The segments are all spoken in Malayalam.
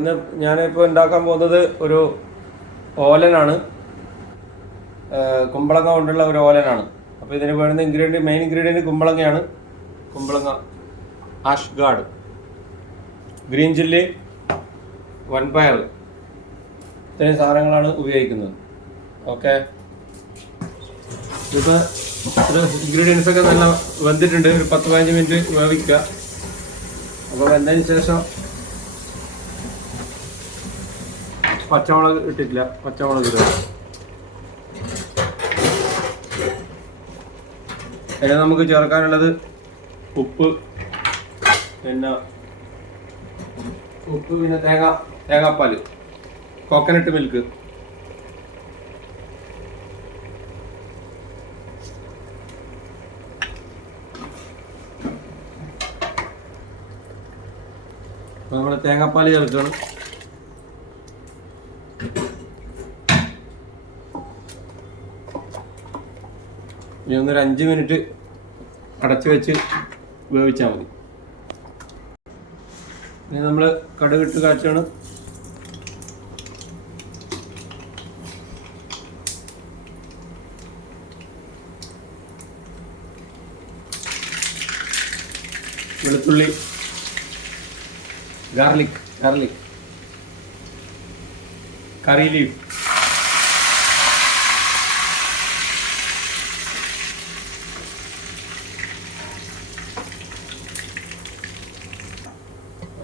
ഇന്ന് ഞാനിപ്പോൾ ഉണ്ടാക്കാൻ പോകുന്നത് ഒരു ഓലനാണ്. കുമ്പളങ്ങ കൊണ്ടുള്ള ഒരു ഓലനാണ്. അപ്പോൾ ഇതിന് വേണ്ടുന്ന ഇൻഗ്രീഡിയന്റ് മെയിൻ ഇൻഗ്രീഡിയന്റ് കുമ്പളങ്ങയാണ്. കുമ്പളങ്ങ ആഷ് ഗാർഡ് ഗ്രീൻ ചില്ലി വൻപയർ ഇത്രയും സാധനങ്ങളാണ് ഉപയോഗിക്കുന്നത്. ഓക്കെ. ഇപ്പോൾ ഇൻഗ്രീഡിയൻസ് ഒക്കെ നല്ല വെന്തിട്ടുണ്ട്. ഒരു പത്ത് പതിനഞ്ച് മിനിറ്റ് വേവിക്കുക. അപ്പോൾ വെന്തതിന് ശേഷം പച്ചമുളക് ഇട്ടിട്ടില്ല. പച്ചമുളക് ഇടുക. അതിന് നമുക്ക് ചേർക്കാനുള്ളത് ഉപ്പ് പിന്നെ ഉപ്പ് പിന്നെ തേങ്ങ തേങ്ങാപ്പാൽ കോക്കനട്ട് മിൽക്ക് നമ്മൾ തേങ്ങാപ്പാൽ ചേർക്കണം. ഇനി ഒന്നൊരു അഞ്ച് മിനിറ്റ് അടച്ചു വെച്ച് വേവിച്ചാൽ മതി. ഇനി നമ്മൾ കടുകിട്ട് കാച്ചാണ്. വെളുത്തുള്ളി garlic garlic curry leaf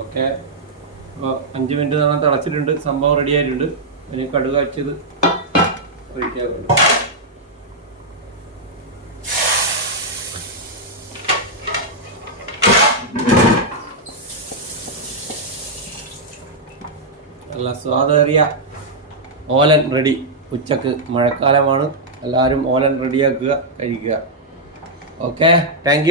okay. അപ്പോൾ അഞ്ച് മിനിറ്റ് നമ്മൾ തിളച്ചിട്ടുണ്ട്. സംഭവം റെഡി ആയിട്ടുണ്ട്. അതിന് കടുക് അച്ചത് ഒഴിക്കാൻ വേണ്ടി. നല്ല സ്വാദേറിയ ഓലൻ റെഡി ഉച്ചയ്ക്ക് മഴക്കാലമാണ്. എല്ലാവരും ഓലൻ റെഡിയാക്കുക കഴിക്കുക. ഓക്കെ? താങ്ക്